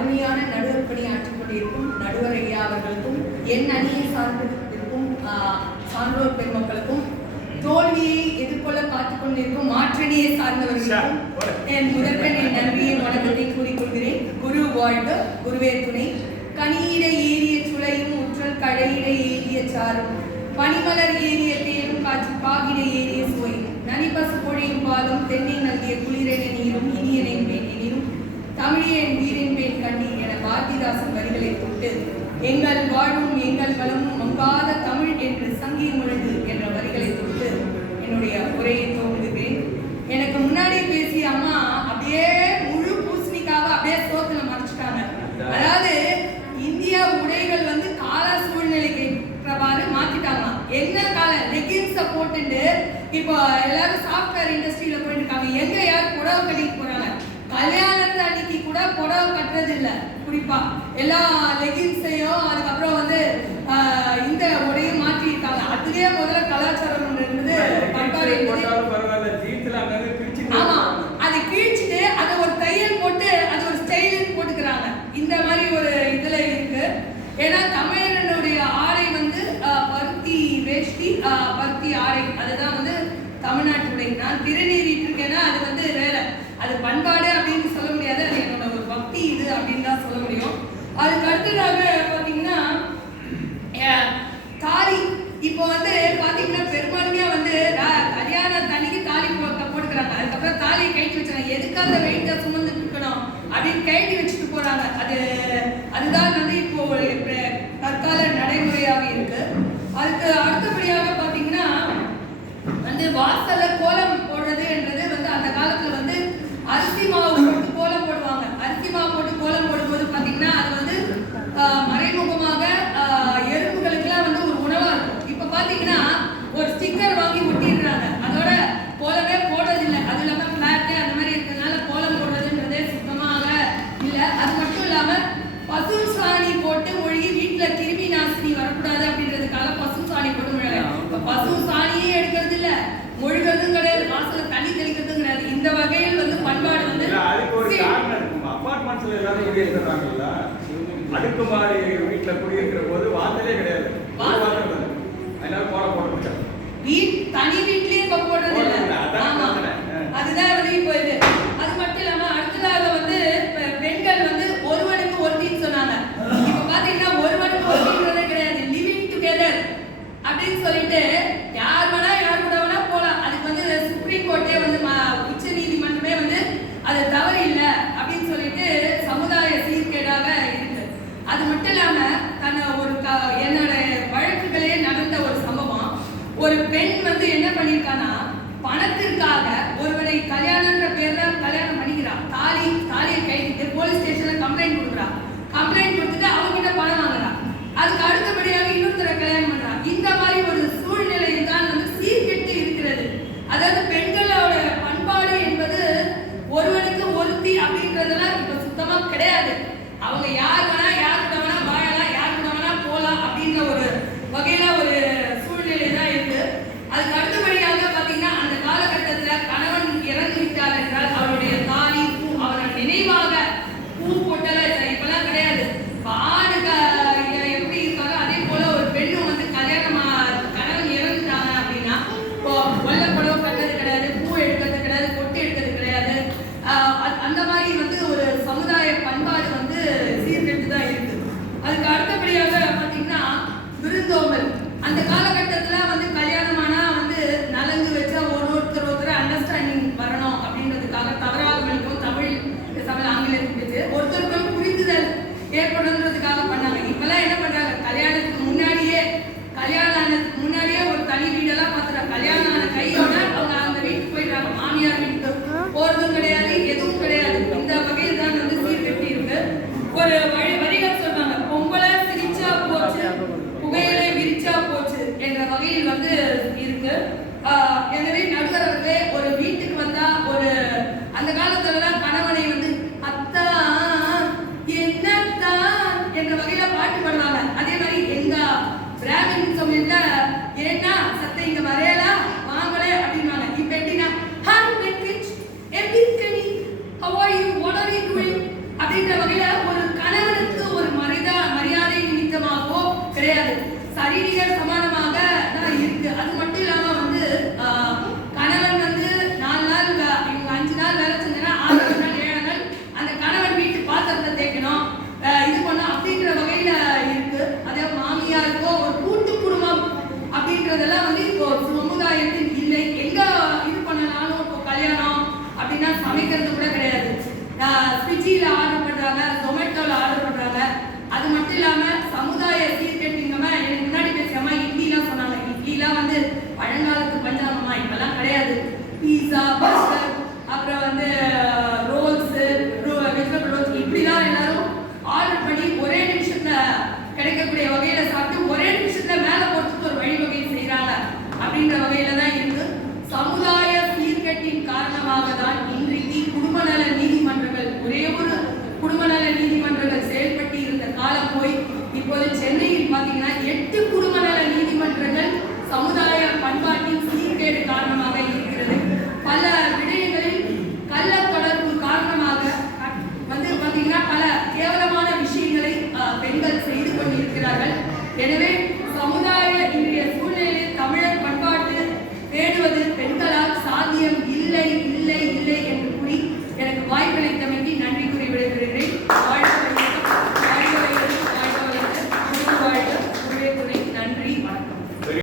அருமையான நடுவர் பணி ஆற்றிக் கொண்டிருக்கும் நடுவர் ஐயா அவர்களுக்கும் என் அணியை சார்ந்திருக்கும் சான்றோர் பெருமக்களுக்கும் தோல்வியை எதிர்கொள்ள காத்துக் கொண்டிருக்கும் மாற்றணியை சார்ந்தவர்களுக்கும் என் முதற்கண் என் நன்றியின் வணக்கத்தை கூறிக்கொள்கிறேன். குரு வாழ்க, குருவே துணை. கனியிட ஏறிய சுளையும் உற்றல் கடையிட ஏறிய சாரும் பனிமலர் ஏறிய தேனும் காட்சி பாகிட ஏறிய சுவையும் நனிபசு பொழியும் பாலும் தென்னை நல்கிய குளிரென நீரும் இனியனின் மேல் நீரும் தமிழின் வீரின் மேல் கண்ணீர் என பாரதிதாசன் வரிகளை தொட்டு எங்கள் வாழும் எங்கள் வளமும் மங்காத தமிழ் என்று சங்கி முழங்கு என்ற வரிகளை தொட்டு என்னுடைய உரையை துவங்குகிறேன். எனக்கு முன்னாடி பேசிய அம்மா அப்படியே முழு பூசணிக்காக அப்படியே சோத்துல மறைச்சிட்டாங்க. அதாவது இந்திய உடைகள் கால சூழ்நிலைக்கு பிரபாரு மாத்திட்டாங்க. என்ன கால லெகின்ஸை போட்டுட்டு இப்போ எல்லாரும் சாஃப்ட்வேர் இண்டஸ்ட்ரியில போயிட்டு இருக்காங்க. எங்க யார் புடவை கட்டிட்டு போறாங்க? கல்யாணத்து அன்னைக்கு கூட புடவை கட்டுறது இல்லை. குறிப்பா எல்லா லெகின்ஸையும் அதுக்கப்புறம் இந்த உடையும் மாற்றிட்டாங்க. அதுலயே முதல்ல கலாச்சாரம் இருந்தது, பண்பாடு ஆமா, அதை கிழிச்சிட்டு அதை ஒரு தையல் போட்டு அது ஒரு ஸ்டைலுன்னு போட்டுக்கிறாங்க. இந்த மாதிரி ஒரு இதுல இருக்கு. ஏன்னா தமிழனுடைய ஆடை பருத்தி வேஷ்டி, பருத்தி ஆடை, அதுதான் தமிழ்நாட்டுடைய. நான் திருநீறிட்டு இருக்கேன்னா அது வேற, அது பண்பாடு அப்படின்னு சொல்ல முடியாது. அது என்னோட ஒரு பக்தி இது அப்படின்னு தான் சொல்ல முடியும். அதுக்கு அடுத்ததாக பார்த்தீங்கன்னா தாலி. இப்போ பார்த்தீங்கன்னா பெரும்பான்மையா கல்யாண தண்ணிக்கு தாலி போட்டுக்கிறாங்க. அதுக்கப்புறம் தாலியை கழட்டி வச்சுறாங்க. எதுக்கு அந்த வெயிட்டை சுமந்துட்டு இருக்கணும் அப்படின்னு கழட்டி வச்சுட்டு போறாங்க. அதுதான் இப்போ தற்கால நடைமுறையாக இருக்கு. அதுக்கு அடுத்தபடியாக பார்த்தீங்கன்னா வாசல்ல கோலம் போடுறது என்றது அந்த காலத்துல அரிசி மாவு போட்டு கோலம் போடுவாங்க. அரிசி மாவு போட்டு கோலம் போடும்போது பார்த்தீங்கன்னா அது மறைமுகமாக எறும்புகளுக்குலாம் ஒரு உணவா இருக்கும். இப்ப பாத்தீங்கன்னா ஒரு ஸ்டிக்கர் வாங்கி ஒட்டிடுறாங்க. அதோட கோலமே போடுறதில்லை. அது இல்லாம பிளாட் அந்த மாதிரி இருக்கிறதுனால கோலம் போடுறதுன்றதே சுத்தமாக இல்லை. அது மட்டும் இல்லாம பசு சாணி போட்டு மொழி வீட்டுல கிருமி நாசினி வரக்கூடாது அப்படின்றதுக்காக பசு சாணி போட்டு முழுகிறாங்க. இப்ப பசு சாணியே எடுக்கிறது இல்லை, மொழிகிறதும் கிடையாது, வாசல தண்ணி தெளிக்கிறதும் கிடையாது. இந்த வகையில் பண்பாடு அடுக்குமாடி வீட்டுல குடியிருக்கிற போது வாசலே கிடையாது. தனி வீட்லயே போடுறது இல்லை. அதுதான் இப்போ இது. அது மட்டும் இல்லாம அடுத்ததாக பெண்கள் ஒருவனுக்கு ஒருத்தின்னு சொன்னாங்க. இப்ப பாத்தீங்கன்னா ஒருவனுக்கு ஒருத்தின்றதே கிடையாது. லிவிங் டுகெதர் அப்படின்னு சொல்லிட்டு யார் வேணா யார் கூட வேணா போலாம். அதுக்கு சுப்ரீம் கோர்ட்டே உச்ச நீதிமன்றமே அது தவறு இல்லை அப்படின்னு சொல்லிட்டு சமுதாய சீர்கேடாக இருக்கு. அது மட்டும் இல்லாம என்னோட வழக்குகளே நடந்த ஒரு சம்பவம். ஒரு பெண் என்ன பண்ணிருக்கானா, பணத்திற்காக ஒருவரை கல்யாணம்ன்ற பேர்ல கல்யாணம் பண்ணிக்கிறான். தாலியை கைட்டிட்டு போலீஸ் ஸ்டேஷன்ல கம்ப்ளைண்ட் கொடுக்குறான். கம்ப்ளைண்ட் கொடுத்துட்டு அவங்க கிட்ட பணம் வாங்குறான். அதுக்கு அடுத்தபடியாக இன்னொருத்தரை கல்யாணம் பண்றான். இந்த மாதிரி ஒரு சூழ்நிலை தான் சீர்கெட்டு இருக்கிறது. அதாவது பெண்களோட பண்பாடு என்பது ஒருவனுக்கு ஒருத்தி அப்படின்றதெல்லாம் இப்ப சுத்தமா கிடையாது. அவங்க யார் வேணா யார் கூட வேணா வாழலாம், யார் கூட வேணா போலாம் அப்படின்ற ஒரு வகையில ஒரு சூழ்நிலை தான் இருக்கு. அதுக்கு அடுத்தபடியாக பாத்தீங்கன்னா அந்த காலகட்டத்துல கணவன் இறந்து விட்டார் என்றால் அவருடைய தாலி பூ அவரோட நினைவாக பூ போட்டல இப்பெல்லாம் கிடையாது. ஆணுக்கு எப்படி இருக்காங்க அதே போல ஒரு பெண்ணு கல்யாணமா கணவன் இறந்துட்டாங்க அப்படின்னா வெள்ளை புடவை கட்டுறது கிடையாது, பூ எடுக்கிறது கிடையாது, கொட்டு எடுக்கிறது கிடையாது. அந்த மாதிரி ஒரு சமுதாய பண்பாடு சீர்கெட்டு தான் இருக்கு. அதுக்கு அடுத்தபடியாக பாத்தீங்கன்னா விருந்தோம்பல். அந்த காலகட்டத்துல கல்யாணமானா நலங்கு வச்சா ஒருத்தர் அண்டர்ஸ்டாண்டிங் வரணும் அப்படின்றதுக்காக தவறாக வலிக்கும் தமிழ் ஆங்கிலத்துக்கு ஒருத்தருக்கு புரிந்துதல் ஏற்படுறதுக்காக பண்ணாங்க. இப்பெல்லாம் என்ன பண்றாங்க, கல்யாணத்துக்கு முன்னாடியே ஒரு தனி வீடெல்லாம் பார்த்துறாங்க. கல்யாணம் ஆன கையோட அவங்க அந்த வீட்டுக்கு போயிடுறாங்க. மாமியார் வீட்டுக்கு போறதும் கிடையாது, எதுவும் கிடையாது. இந்த வகையில் தான் சீர்கட்டி இருக்கு. ஒரு வரிகள் சொல்றாங்க, பொம்பளை சிரிச்சா போச்சு, புகையிலை விரிச்சா போச்சு என்ற வகையில் இருக்கு. எனவே நடுவர் அவர்களே, ஒரு வீட்டுக்கு வந்தா அந்த காலத்துலதான் கணவனை அத்தான் என்னத்தான் அப்படின்ற வகையில ஒரு கணவனுக்கு ஒரு மரியாதை நிமித்தமாகவோ கிடையாது, சரிநிகர் சமானமாக தான் இருக்கு. அது மட்டும் இல்லாம வந்து கணவன் வந்து 4 நாள் இவங்க 5 நாள் வேலை செஞ்சா 6 நாள் 7 நாள் அந்த கணவன் வீட்டு பாத்திரத்தை தேய்க்கணும், இது பண்ணும் அப்படின்ற வகையில இருக்கு. அதே மாமியாருக்கோ ஒரு கூட்டு குடும்பம் அப்படின்றதெல்லாம் வந்து இப்போ சமுதாயத்தில் இல்லை. எங்க இது பண்ணனாலும் இப்போ கல்யாணம் அப்படின்னா சமைக்கிறது கூட கிடையாது. ஸ்விட்சியில் ஆர்டர் பண்றாங்க, ஜொமேட்டோல ஆர்டர் பண்றாங்க. அது மட்டும் இல்லாம சமுதாய சீர்கேட்டிங்கமா எனக்கு முன்னாடி பேசியம்மா இட்லிலாம் சொன்னாங்க. இட்லிலாம் வந்து பழங்காலத்து பஞ்சாங்கம்மா, இப்பெல்லாம் கிடையாது. பீஸா, பர்கர், அப்புறம் வந்து ரோல்ஸ், வெஜிடபிள் ரோல்ஸ் இப்படிலாம் எல்லாரும் ஆர்டர் பண்ணி ஒரே நிமிஷத்துல கிடைக்கக்கூடிய வகையில சாப்பிட்டு ஒரே நிமிஷத்துல மேல போறதுக்கு ஒரு வழிவகை செய்யறாங்க அப்படின்ற வகையில தான் இருக்கு. சமுதாய சீர்கேட்டின் காரணமாக தான் இன்றைக்கு குடும்ப நல நீதிமன்றங்கள், ஒரே ஒரு குடும்ப நல நீதிமன்றங்கள் செயல்பட்டு இருந்த காலம் போய் இப்போது சென்னையில் பாத்தீங்கன்னா 8 குடும்ப நல நீதிமன்றங்கள் சமுதாய பண்பாட்டின் சீர்கேடு காரணமாக இருக்கிறது. பல விடயங்களில் கள்ள தொடர்பு காரணமாக வந்து பாத்தீங்கன்னா பல கேவலமான விஷயங்களை பெண்கள் செய்து கொண்டிருக்கிறார்கள். எனவே